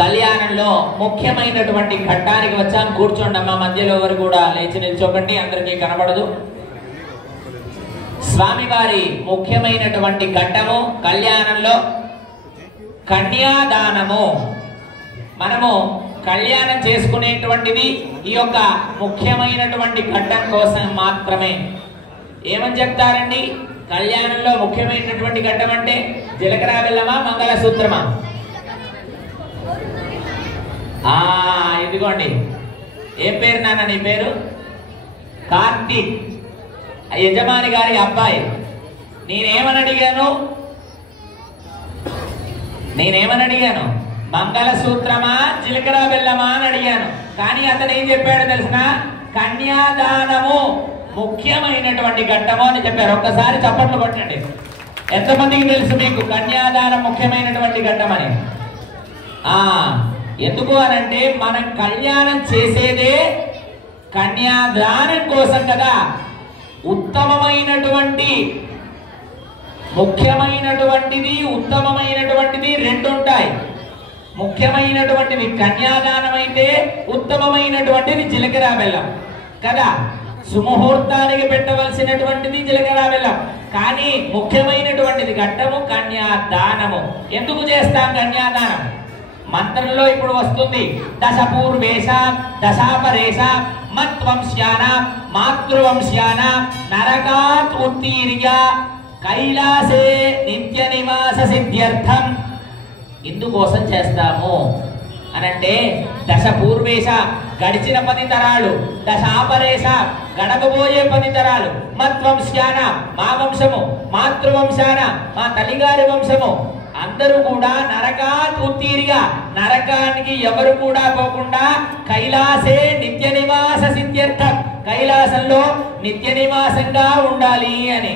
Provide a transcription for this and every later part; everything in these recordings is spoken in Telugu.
కళ్యాణంలో ముఖ్యమైనటువంటి ఘట్టానికి వచ్చాం. కూర్చోండి అమ్మా, మధ్యలో ఎవరు కూడా లేచి నిల్చోకండి, అందరికీ కనబడదు. స్వామివారి ముఖ్యమైనటువంటి ఘట్టము కళ్యాణంలో కన్యాదానము. మనము కళ్యాణం చేసుకునేటువంటిది ఈ యొక్క ముఖ్యమైనటువంటి ఘట్టం కోసం మాత్రమే. ఏమని చెప్తారండి కళ్యాణంలో ముఖ్యమైనటువంటి ఘట్టం అంటే? జీలకర్ర బెల్లమా, మంగళసూత్రమా? ఇదిగోండి. ఏం పేరు నాన్న నీ పేరు? కార్తీక్, యజమాని గారి అబ్బాయి. నేనేమని అడిగాను? మంగళసూత్రమా జీలకర్ర బెల్లమా అని అడిగాను. కానీ అతను ఏం చెప్పాడు తెలిసిన? కన్యాదానము ముఖ్యమైనటువంటి ఘట్టము అని చెప్పారు. ఒక్కసారి చప్పట్లు కొట్టండి. ఎంతమందికి తెలుసు మీకు కన్యాదానం ముఖ్యమైనటువంటి ఘట్టం అని? ఎందుకు అనంటే మనం కళ్యాణం చేసేదే కన్యాదానం కోసం కదా. ఉత్తమమైనటువంటి ముఖ్యమైనటువంటిది ఉత్తమమైనటువంటిది రెండు ఉంటాయి. ముఖ్యమైనటువంటిది కన్యాదానం అయితే ఉత్తమమైనటువంటిది జీలకర్ర బెల్లం కదా. సుముహూర్తానికి పెట్టవలసినటువంటిది జీలకర్ర బెల్లం. కానీ ముఖ్యమైనటువంటిది ఘట్టము కన్యాదానము. ఎందుకు చేస్తాం కన్యాదానం? మంత్రంలో ఇప్పుడు వస్తుంది, దశపూర్వేశ దశాపరేశ మత్వంశ్యాన మాతృవంశ్యాన నరకాత్ ఉత్తీర్య కైలాసే నిత్య నివాస సిద్ధ్యర్థం. ఇందుకోసం చేస్తాము అనంటే దశ పూర్వేశ గడిచిన 10 తరాలు, దశాపరేశ గడపబోయే 10 తరాలు, మత్వంశ్యాన మా వంశము, మాతృవంశాన మా తల్లిగారి వంశము అందరూ కూడా నరకాత్ ఉత్తీర్య నరకానికి ఎవరు కూడా పోకుండా కైలాసే నిత్య నివాస సిద్ధ్యర్థం కైలాసంలో నిత్య నివాసంగా ఉండాలి అని.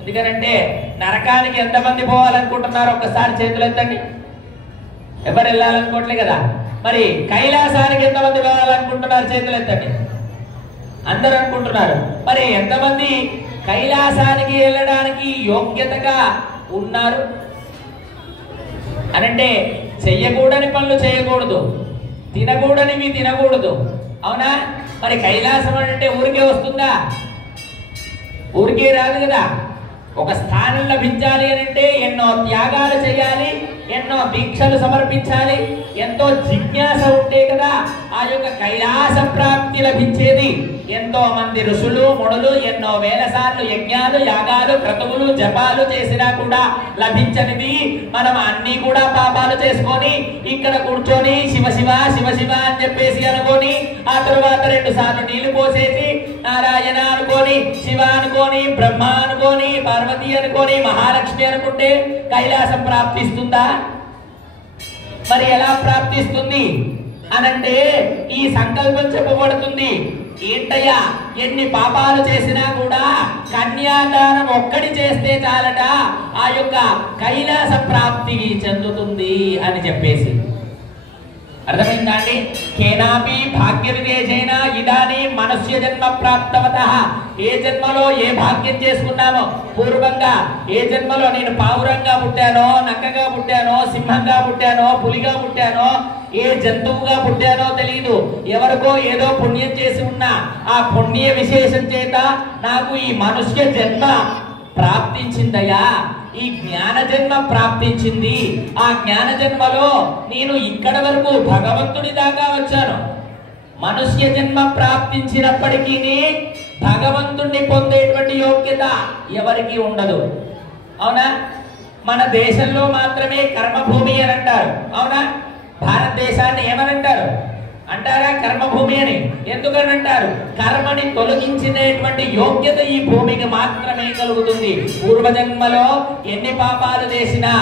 ఎందుకనంటే నరకానికి ఎంతమంది పోవాలనుకుంటున్నారు? ఒక్కసారి చేతులు ఎత్తండి. ఎవరు వెళ్ళాలనుకోవట్లే కదా. మరి కైలాసానికి ఎంతమంది వెళ్ళాలనుకుంటున్నారు? చేతులు ఎత్తండి. అందరూ అనుకుంటున్నారు. మరి ఎంతమంది కైలాసానికి వెళ్ళడానికి యోగ్యతగా ఉన్నారు అనంటే? చెయ్యకూడని పనులు చేయకూడదు, తినకూడనివి తినకూడదు, అవునా? మరి కైలాసం అంటే ఊరికే వస్తుందా? ఊరికే రాదు కదా. ఒక స్థానం లభించాలి అని అంటే ఎన్నో త్యాగాలు చేయాలి, ఎన్నో దీక్షలు సమర్పించాలి, ఎంతో జిజ్ఞాస ఉంటే కదా ఆ యొక్క కైలాస ప్రాప్తి లభించేది. ఎంతో మంది ఋషులు మునులు ఎన్నో వేల సార్లు యజ్ఞాలు యాగాలు క్రతువులు జపాలు చేసినా కూడా లభించనిది మనం అన్ని కూడా పాపాలు చేసుకొని ఇక్కడ కూర్చొని శివ శివ శివ శివ అని చెప్పేసి అనుకొని ఆ తరువాత 2 సార్లు నీళ్లు పోసేసి నారాయణ అనుకొని, శివ అనుకొని, బ్రహ్మ అనుకొని, పార్వతి అనుకొని, మహాలక్ష్మి అనుకుంటే కైలాసం ప్రాప్తిస్తుందా? మరి ఎలా ప్రాప్తిస్తుంది అనంటే ఈ సంకల్పం చెప్పబడుతుంది. ఏంటయ్యా, ఎన్ని పాపాలు చేసినా కూడా కన్యాదానం ఒక్కటి చేస్తే చాలట ఆ యొక్క కైలాస ప్రాప్తి చెందుతుంది అని చెప్పేసి. అర్థమైందా అండి? కేనాపి భాగ్య విదేశైన ఇదానీ మనుష్య జన్మ ప్రాప్తవతః. ఏ జన్మలో ఏ భాగ్యం చేసుకున్నామో పూర్వంగా, ఏ జన్మలో నేను పావురంగా పుట్టానో, నక్కగా పుట్టానో, సింహంగా పుట్టానో, పులిగా పుట్టానో, ఏ జంతువుగా పుట్టానో తెలియదు. ఎవరికో ఏదో పుణ్యం చేసి ఉన్నా ఆ పుణ్య విశేషం చేత నాకు ఈ మనుష్య జన్మ ప్రాప్తించిందయ్యా, ఈ జ్ఞాన జన్మ ప్రాప్తించింది. ఆ జ్ఞాన జన్మలో నేను ఇక్కడ వరకు భగవంతుడి దాకా వచ్చాను. మనుష్య జన్మ ప్రాప్తించినప్పటికీ భగవంతుడిని పొందేటువంటి యోగ్యత ఎవరికి ఉండదు, అవునా? మన దేశంలో మాత్రమే కర్మభూమి అని అంటారు, అవునా? భారతదేశాన్ని ఏమనంటారు అంటారా? కర్మభూమి అని. ఎందుకని అంటారు? కర్మని తొలగించినటువంటి యోగ్యత ఈ భూమికి మాత్రమే కలుగుతుంది. పూర్వజన్మలో ఎన్ని పాపాలు చేసినా,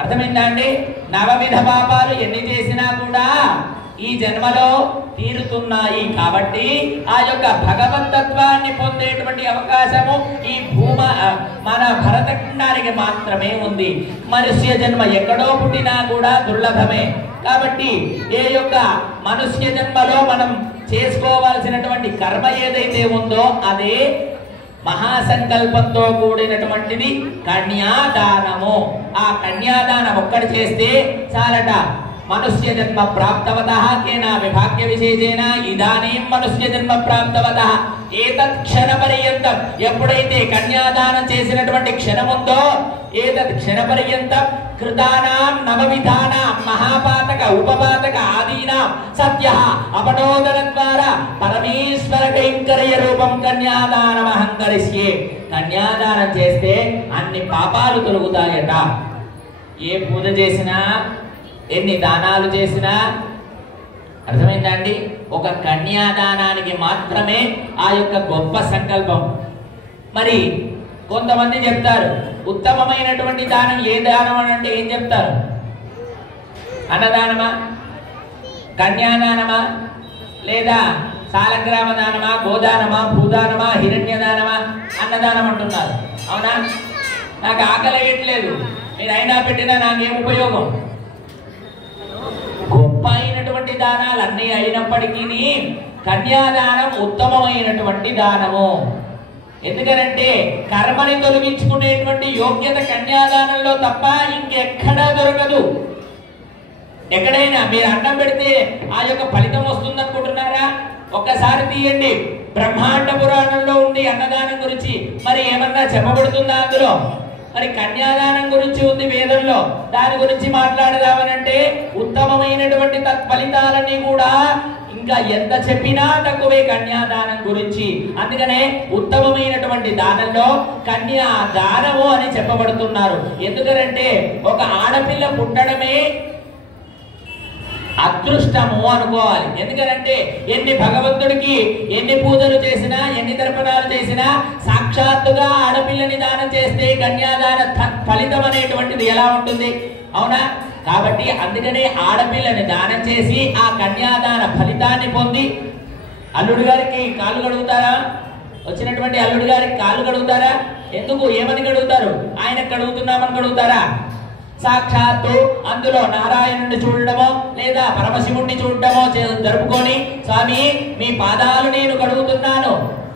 అర్థమైందా అండి? 9 విధ పాపాలు ఎన్ని చేసినా కూడా ఈ జన్మలో తీరుతున్నాయి. కాబట్టి ఆ యొక్క భగవతత్వాన్ని పొందేటువంటి అవకాశము ఈ మన భరతఖండానికి మాత్రమే ఉంది. మనుష్య జన్మ ఎక్కడో పుట్టినా కూడా దుర్లభమే. కాబట్టి ఏ యొక్క మనుష్య జన్మలో మనం చేసుకోవాల్సినటువంటి కర్మ ఏదైతే ఉందో అదే మహాసంకల్పంతో కూడినటువంటిది కన్యాదానము. ఆ కన్యాదానం ఒక్కటి చేస్తే చాలట మనుష్య జన్మ ప్రాప్తవతః కేనాపి భాగ్య విశేషేణ ఇదానీం మనుష్య జన్మ ప్రాప్తవతః ఏతత్ క్షణ పర్యంతం ఎప్పుడైతే కన్యాదానం చేసినటువంటి క్షణముందో ఏతత్ క్షణ పర్యంతం కృతానాం నవవిధానాం మహాపాతక ఉపపాతక ఆదీనాం సత్యః అపనోదన ద్వారా పరమేశ్వర కైంకర్య రూపం కన్యాదానమహం కరిష్యే. కన్యాదానం చేస్తే అన్ని పాపాలు తొలగుతాయట. ఏ పూజ చేసినా ఎన్ని దానాలు చేసినా, అర్థమైందా అండి? ఒక కన్యాదానానికి మాత్రమే ఆ యొక్క గొప్ప సంకల్పం. మరి కొంతమంది చెప్తారు ఉత్తమమైనటువంటి దానం ఏ దానం అని అంటే ఏం చెప్తారు? అన్నదానమా, కన్యాదానమా, లేదా సాలగ్రామ దానమా, గోదానమా, భూదానమా, హిరణ్యదానమా, అన్నదానం అంటున్నారు. అవునా? నాకు ఆకలి వేయట్లేదు, మీరు అయినా పెట్టినా నాకేం ఉపయోగం? గొప్ప అయినటువంటి దానాలు అన్నీ అయినప్పటికీ కన్యాదానం ఉత్తమమైనటువంటి దానము. ఎందుకనంటే కర్మని తొలగించుకునేటువంటి యోగ్యత కన్యాదానంలో తప్ప ఇంకెక్కడా దొరకదు. ఎక్కడైనా మీరు అన్నం పెడితే ఆ యొక్క ఫలితం వస్తుంది అనుకుంటున్నారా? ఒక్కసారి తీయండి, బ్రహ్మాండ పురాణంలో ఉండి అన్నదానం గురించి మరి ఏమన్నా చెప్పబడుతుందా అందులో? మరి కన్యాదానం గురించి ఉంది వేదంలో, దాని గురించి మాట్లాడదామనంటే ఉత్తమమైనటువంటి తత్ఫలితాలన్నీ కూడా ఇంకా ఎంత చెప్పినా తక్కువే కన్యాదానం గురించి. అందుకనే ఉత్తమమైనటువంటి దానంలో కన్యాదానము అని చెప్పబడుతున్నారు. ఎందుకంటే ఒక ఆడపిల్ల పుట్టడమే అదృష్టము అనుకోవాలి. ఎందుకంటే ఎన్ని భగవంతుడికి ఎన్ని పూజలు చేసినా ఎన్ని తర్పణాలు చేసినా సాక్షాత్తుగా ఆడపిల్లని దానం చేస్తే కన్యాదాన ఫలితం అనేటువంటిది ఎలా ఉంటుంది? అవునా? కాబట్టి అందుకనే ఆడపిల్లని దానం చేసి ఆ కన్యాదాన ఫలితాన్ని పొంది అల్లుడు గారికి కాళ్ళు కడుగుతారా? వచ్చినటువంటి అల్లుడు గారికి కాళ్ళు కడుగుతారా? ఎందుకు? ఏమని కడుగుతారు? ఆయనకు కడుగుతున్నామని కడుగుతారా? సాక్షాత్తు అందులో నారాయణుడిని చూడడమో లేదా పరమశివుణ్ణి చూడడమో జరుపుకొని, స్వామి మీ పాదాలు నేను కడుగుతున్నాను,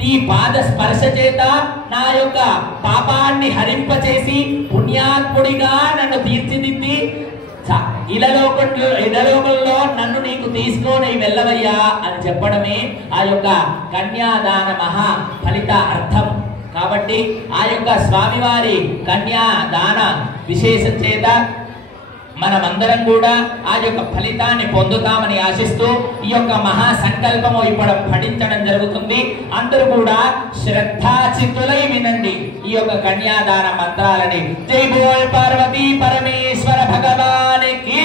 ఈ పాద స్పర్శ చేత నా యొక్క పాపాన్ని హరింపచేసి పుణ్యాత్ముడిగా నన్ను తీర్చిదిద్ది ఇలలోకంలో నన్ను నీకు తీసుకొని వెళ్ళవయ్యా అని చెప్పడమే ఆ యొక్క కన్యాదాన మహా ఫలిత అర్థం. కాబట్టి ఆ యొక్క స్వామివారి కన్యాదాన విశేషం చేత మనమందరం కూడా ఆ యొక్క ఫలితాన్ని పొందుతామని ఆశిస్తూ ఈ యొక్క మహా సంకల్పము ఇప్పుడు పఠించడం జరుగుతుంది. అందరూ కూడా శ్రద్ధాచిత్తులై వినండి ఈ యొక్క కన్యాదాన మంత్రాలని. జై బోల్ పార్వతీ పరమేశ్వర భగవానికి.